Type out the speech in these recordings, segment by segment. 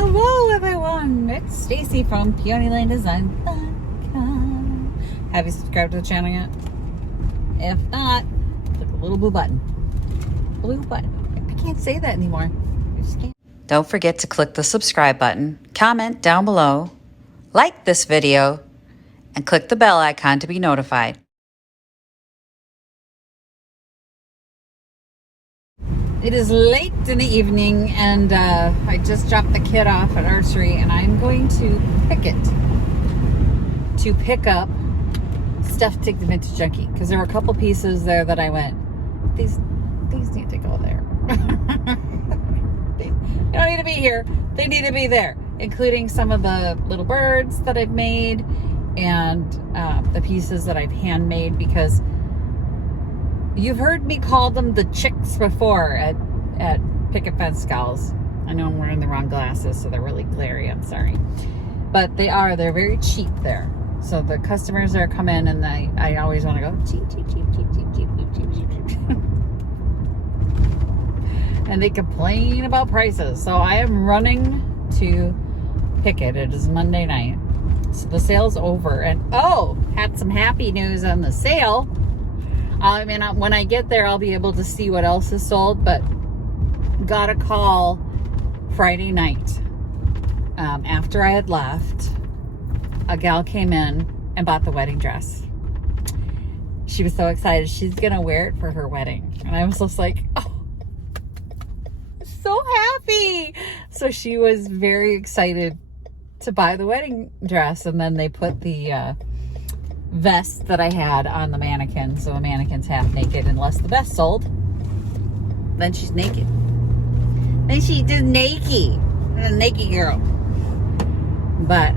Hello everyone, it's Stacy from PeonyLaneDesign.com. Have you subscribed to the channel yet? If not, click the little blue button. Blue button. I can't say that anymore. I just can't. Don't forget to click the subscribe button, comment down below, like this video, and click the bell icon to be notified. It is late in the evening and I just dropped the kid off at archery and I'm going to pick up stuff to take the Vintage Junky because there were a couple pieces there that I went, these need to go there. They don't need to be here. They need to be there, including some of the little birds that I've made and the pieces that I've handmade, because you've heard me call them the chicks before at Picket Fence Skulls. I know I'm wearing the wrong glasses, so they're really glary. I'm sorry. But they're very cheap there. So the customers that come in and I always want to go cheap, cheap, cheap, cheap, cheap, cheap, cheap, cheap, cheap, cheap. And they complain about prices. So I am running to Picket. It is Monday night. So the sale's over. And had some happy news on the sale. I mean, when I get there, I'll be able to see what else is sold, but got a call Friday night after I had left. A gal came in and bought the wedding dress. She was so excited. She's going to wear it for her wedding. And I was just like, oh, so happy. So she was very excited to buy the wedding dress. And then they put the vest that I had on the mannequin, so the mannequin's half naked unless the vest sold. Then she's naked. Then she's just naked. A naked girl. But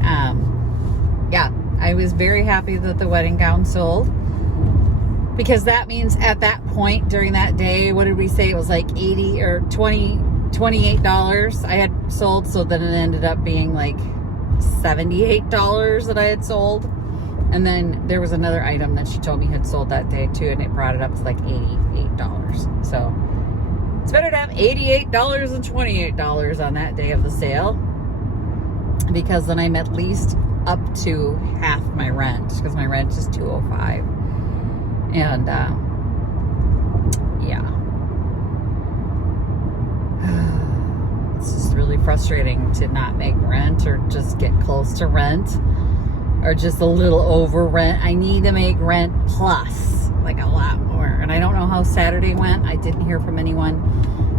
yeah, I was very happy that the wedding gown sold, because that means at that point during that day, what did we say? It was like $80 or $28 I had sold. So then it ended up being like $78 that I had sold. And then there was another item that she told me had sold that day too, and it brought it up to like $88. So it's better to have $88 than $28 on that day of the sale, because then I'm at least up to half my rent, because my rent is $205. And yeah, it's just really frustrating to not make rent or just get close to rent, or just a little over rent. I need to make rent plus, like a lot more. And I don't know how Saturday went. I didn't hear from anyone.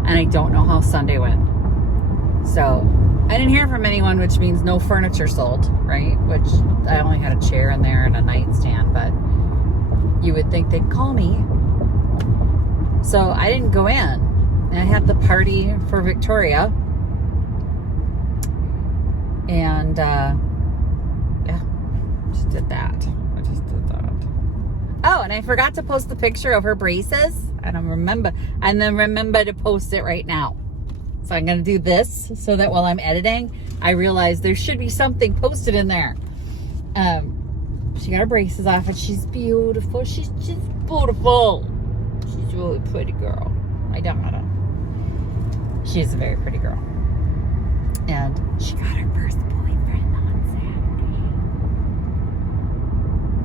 And I don't know how Sunday went. So I didn't hear from anyone, which means no furniture sold, right? Which I only had a chair in there and a nightstand, but you would think they'd call me. So I didn't go in. And I had the party for Victoria. And yeah. Just did that. I just did that. Oh, and I forgot to post the picture of her braces. And then remember to post it right now. So I'm going to do this so that while I'm editing, I realize there should be something posted in there. She got her braces off and she's beautiful. She's just beautiful. She's a really pretty girl. I don't know. She's a very pretty girl. And she got her first boyfriend on Saturday.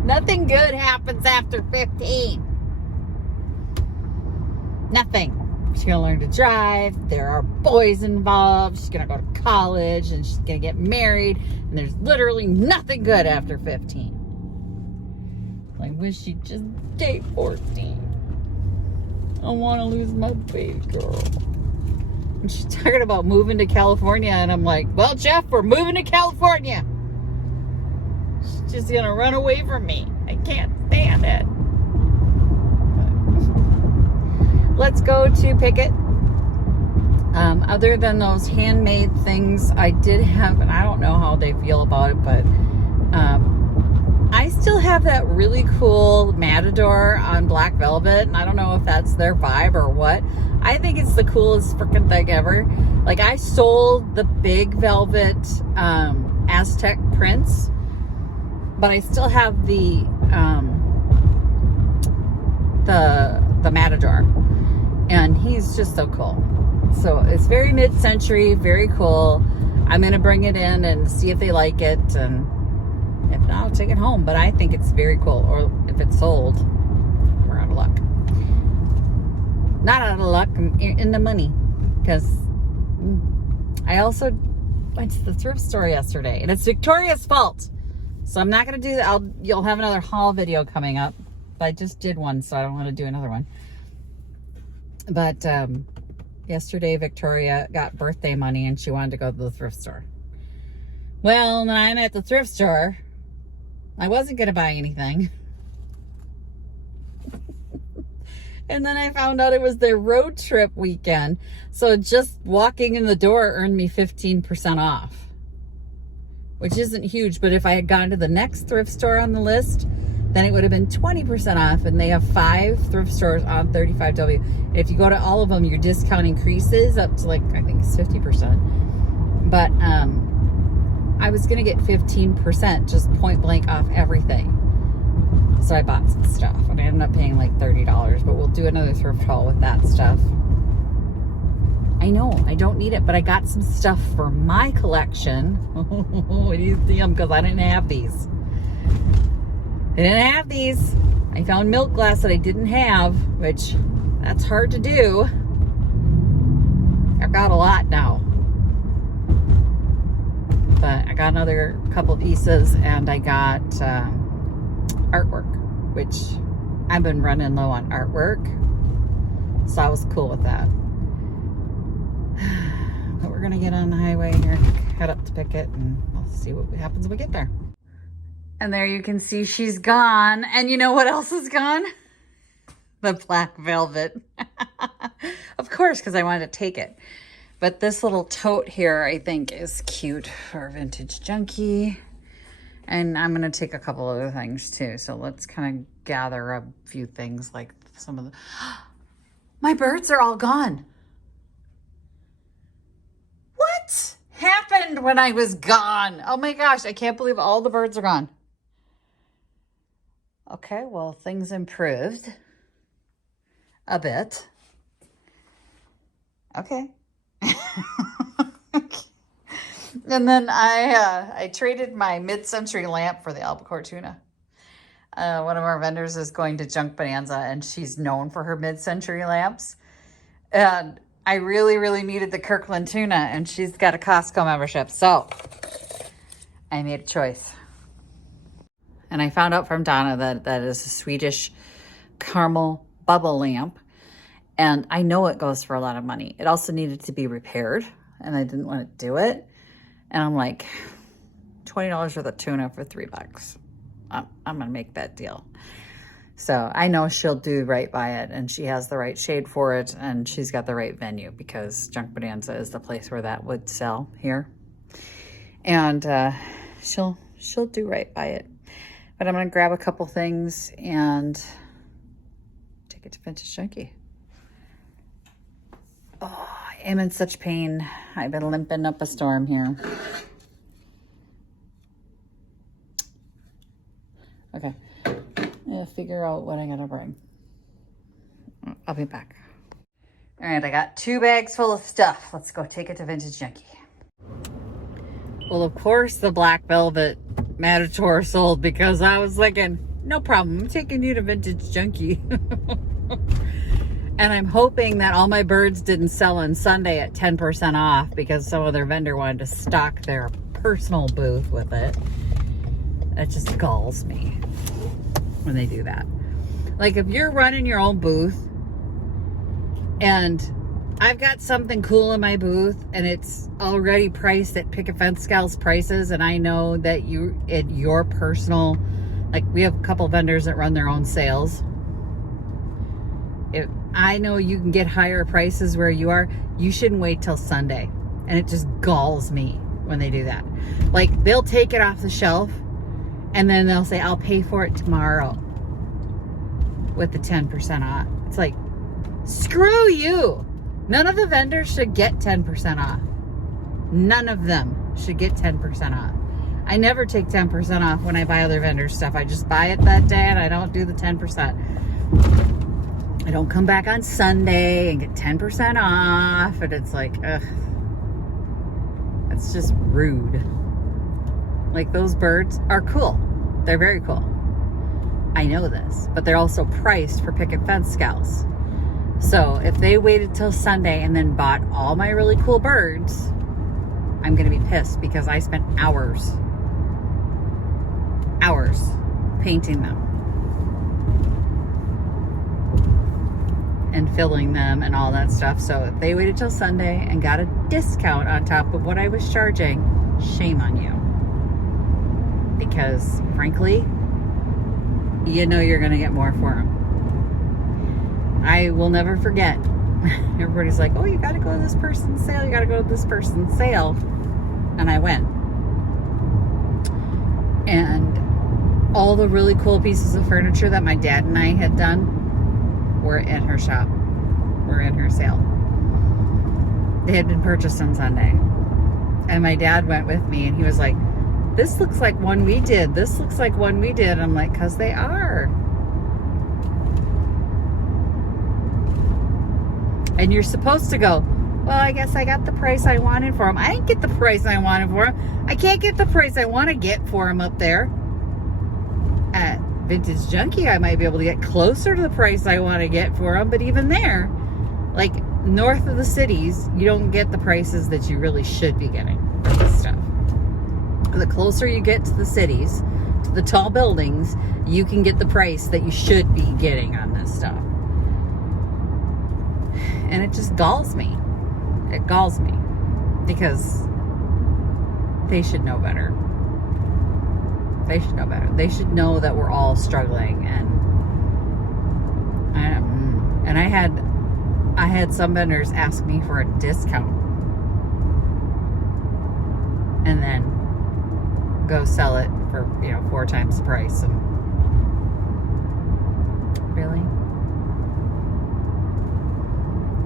Nothing good happens after 15. Nothing. She's going to learn to drive. There are boys involved. She's going to go to college and she's going to get married. And there's literally nothing good after 15. I wish she'd just date 14. I want to lose my baby girl. And she's talking about moving to California. And I'm like, well, Jeff, we're moving to California. She's just going to run away from me. I can't stand it. Let's go to Picket. Other than those handmade things, I did have, and I don't know how they feel about it, but I still have that really cool Matador on black velvet, and I don't know if that's their vibe or what. I think it's the coolest freaking thing ever. Like, I sold the big velvet Aztec prints, but I still have the Matador. And he's just so cool. So it's very mid-century, very cool. I'm going to bring it in and see if they like it. And if not, I'll take it home. But I think it's very cool. Or if it's sold, we're out of luck. Not out of luck, I'm in the money. Because I also went to the thrift store yesterday. And it's Victoria's fault. So I'm not going to do that. You'll have another haul video coming up. But I just did one, so I don't want to do another one. But yesterday, Victoria got birthday money and she wanted to go to the thrift store. Well, when I'm at the thrift store, I wasn't going to buy anything. And then I found out it was their road trip weekend. So just walking in the door earned me 15% off. Which isn't huge, but if I had gone to the next thrift store on the list, then it would have been 20% off. And they have 5 thrift stores on 35W. And if you go to all of them, your discount increases up to, like, I think it's 50%. But I was going to get 15% just point blank off everything. So I bought some stuff. And I ended up paying like $30. But we'll do another thrift haul with that stuff. I know, I don't need it, but I got some stuff for my collection. What do you see them? Because I didn't have these. I didn't have these. I found milk glass that I didn't have, which that's hard to do. I've got a lot now. But I got another couple pieces and I got artwork, which I've been running low on artwork. So I was cool with that. But we're gonna get on the highway here, head up to Pickett, and we'll see what happens when we get there. And there you can see she's gone. And you know what else is gone? The black velvet. Of course, because I wanted to take it. But this little tote here, I think, is cute for Vintage Junky. And I'm gonna take a couple other things too. So let's kind of gather a few things, like some of the... My birds are all gone. What happened when I was gone? Oh my gosh, I can't believe all the birds are gone. Okay, well, things improved a bit. Okay. Okay. And then I traded my mid-century lamp for the albacore tuna. One of our vendors is going to Junk Bonanza, and she's known for her mid-century lamps. And I really, really needed the Kirkland tuna, and she's got a Costco membership. So I made a choice. And I found out from Donna that that is a Swedish caramel bubble lamp. And I know it goes for a lot of money. It also needed to be repaired, and I didn't want to do it. And I'm like, $20 for the tuna for $3. I'm going to make that deal. So I know she'll do right by it, and she has the right shade for it, and she's got the right venue, because Junk Bonanza is the place where that would sell here. And she'll do right by it. But I'm going to grab a couple things and take it to Vintage Junky. Oh, I am in such pain. I've been limping up a storm here. Okay. Figure out what I gotta bring. I'll be back. All right, I got 2 bags full of stuff. Let's go take it to Vintage Junky. Well, of course, the black velvet Matador sold, because I was thinking, no problem, I'm taking you to Vintage Junky. And I'm hoping that all my birds didn't sell on Sunday at 10% off, because some other vendor wanted to stock their personal booth with it. It just galls me when they do that. Like, if you're running your own booth and I've got something cool in my booth and it's already priced at Picket Fence Gals prices, and I know that you, at your personal, like, we have a couple vendors that run their own sales. If I know you can get higher prices where you are, you shouldn't wait till Sunday. And it just galls me when they do that. Like, they'll take it off the shelf and then they'll say, I'll pay for it tomorrow with the 10% off. It's like, screw you. None of the vendors should get 10% off. None of them should get 10% off. I never take 10% off when I buy other vendors' stuff. I just buy it that day and I don't do the 10%. I don't come back on Sunday and get 10% off. And it's like, ugh. It's just rude. Like, those birds are cool. They're very cool. I know this, but they're also priced for picket fence gals. So if they waited till Sunday and then bought all my really cool birds, I'm going to be pissed because I spent hours painting them and filling them and all that stuff. So if they waited till Sunday and got a discount on top of what I was charging, shame on you. Because frankly, you know you're going to get more for them. I will never forget. Everybody's like, oh, you got to go to this person's sale. You got to go to this person's sale. And I went. And all the really cool pieces of furniture that my dad and I had done were in her shop. Were in her sale. They had been purchased on Sunday. And my dad went with me and he was like, this looks like one we did. This looks like one we did. I'm like, because they are. And you're supposed to go, well, I guess I got the price I wanted for them. I didn't get the price I wanted for them. I can't get the price I want to get for them up there. At Vintage Junky, I might be able to get closer to the price I want to get for them. But even there, like north of the cities, you don't get the prices that you really should be getting for this stuff. The closer you get to the cities, to the tall buildings, you can get the price that you should be getting on this stuff. And it just galls me. It galls me. Because they should know better. They should know better. They should know that we're all struggling. And I had some vendors ask me for a discount. And then go sell it for, 4 times the price. And really?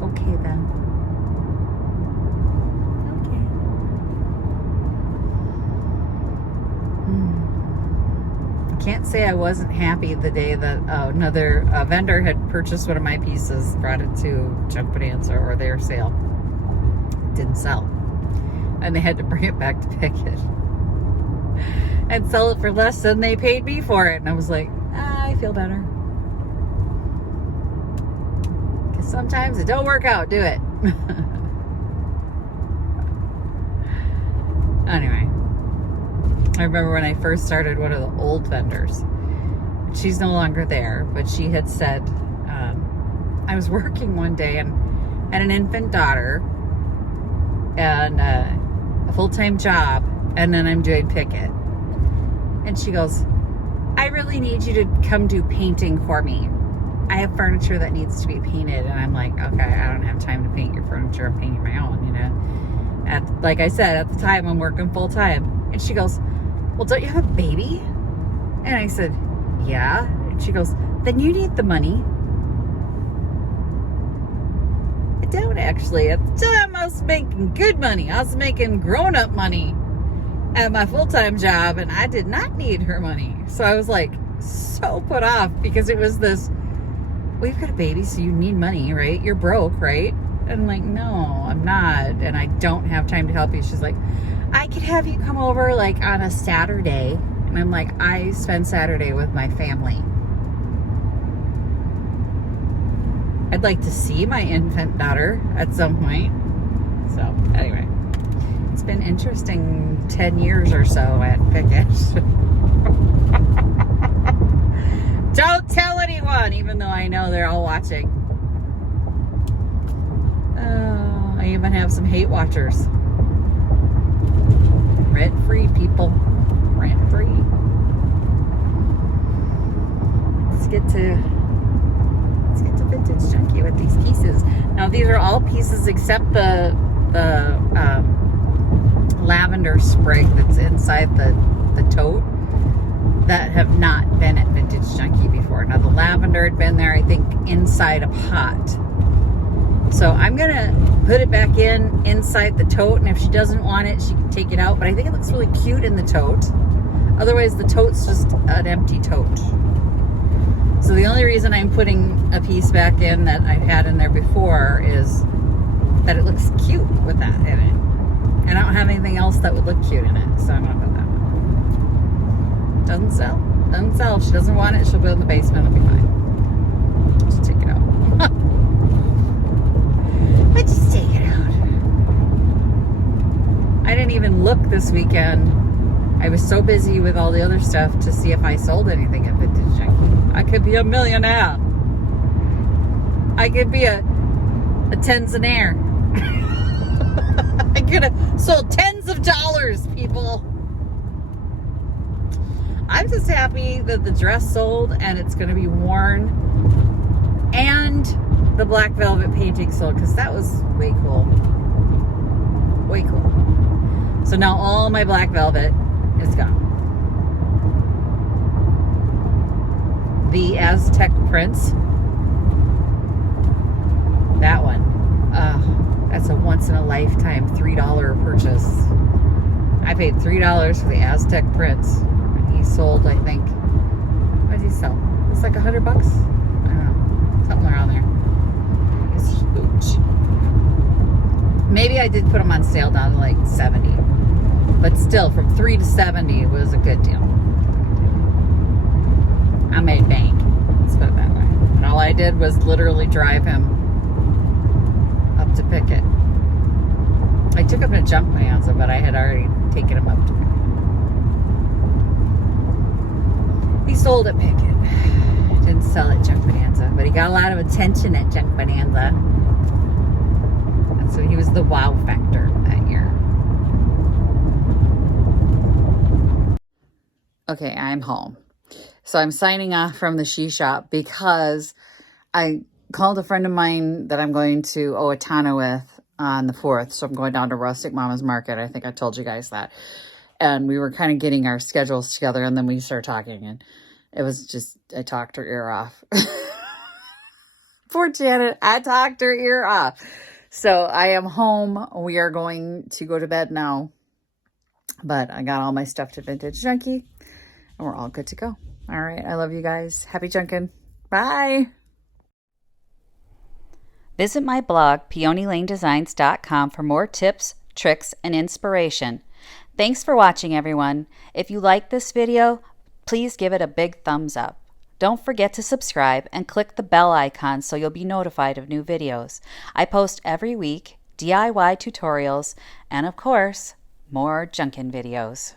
Okay then. Okay. I can't say I wasn't happy the day that another vendor had purchased one of my pieces, brought it to Junk Bonanza or their sale. Didn't sell. And they had to bring it back to Picket and sell it for less than they paid me for it. And I was like, I feel better. Because sometimes it don't work out, do it? Anyway, I remember when I first started one of the old vendors. She's no longer there, but she had said, I was working one day and had an infant daughter and a full-time job, and then I'm doing Picket. And she goes, I really need you to come do painting for me. I have furniture that needs to be painted. And I'm like, okay, I don't have time to paint your furniture. I'm painting my own, Like I said, at the time, I'm working full time. And she goes, well, don't you have a baby? And I said, yeah. And she goes, then you need the money. I don't actually. At the time, I was making good money. I was making grown-up money at my full-time job, and I did not need her money. So I was like so put off because it was this, well, you've got a baby, so you need money, right? You're broke, right? And I'm like, no, I'm not, and I don't have time to help you. She's like, I could have you come over like on a Saturday. And I'm like, I spend Saturday with my family. I'd like to see my infant daughter at some point. So anyway, it's been interesting 10 years or so at Picket. Don't tell anyone, even though I know they're all watching. I even have some hate watchers. Rent-free, people. Rent-free. Let's get to Vintage Junky with these pieces. Now these are all pieces except the lavender sprig that's inside the tote that have not been at Vintage Junky before. Now the lavender had been there, I think, inside a pot. So I'm gonna put it back inside the tote, and if she doesn't want it, she can take it out. But I think it looks really cute in the tote. Otherwise, the tote's just an empty tote. So the only reason I'm putting a piece back in that I've had in there before is that it looks cute with that in it. And I don't have anything something else that would look cute in it. So I'm going to put that one. Doesn't sell. Doesn't sell. If she doesn't want it, she'll go in the basement. It'll be fine. Just take it out. Let's just take it out. I didn't even look this weekend. I was so busy with all the other stuff to see if I sold anything at Vintage Junky. I could be a millionaire. I could be a tensionaire. I could have sold tens of dollars, people. I'm just happy that the dress sold and it's going to be worn, and the black velvet painting sold, because that was way cool. Way cool. So now all my black velvet is gone. The Aztec prints. That one. That's a once in a lifetime $3 purchase. I paid $3 for the Aztec prints. And he sold, I think, what did he sell? It's like $100 bucks? I don't know. Something around there. It's huge. Maybe I did put them on sale down to like 70. But still, from 3 to 70 was a good deal. I made bank. Let's put it that way. And all I did was literally drive him up to Pickett. I took him to Junk Bonanza, but I had already taken him up to Pickett. He sold at Pickett. Didn't sell at Junk Bonanza, but he got a lot of attention at Junk Bonanza. And so he was the wow factor that year. Okay, I'm home. So I'm signing off from the She Shop because I called a friend of mine that I'm going to Owatonna with on the 4th. So I'm going down to Rustic Mama's Market. I think I told you guys that. And we were kind of getting our schedules together, and then we started talking, and it was just, I talked her ear off. Poor Janet, I talked her ear off. So I am home. We are going to go to bed now. But I got all my stuff to Vintage Junky, and we're all good to go. All right. I love you guys. Happy junkin'. Bye. Visit my blog, peonylanedesigns.com, for more tips, tricks, and inspiration. Thanks for watching, everyone. If you like this video, please give it a big thumbs up. Don't forget to subscribe and click the bell icon so you'll be notified of new videos. I post every week, DIY tutorials, and of course, more junkin' videos.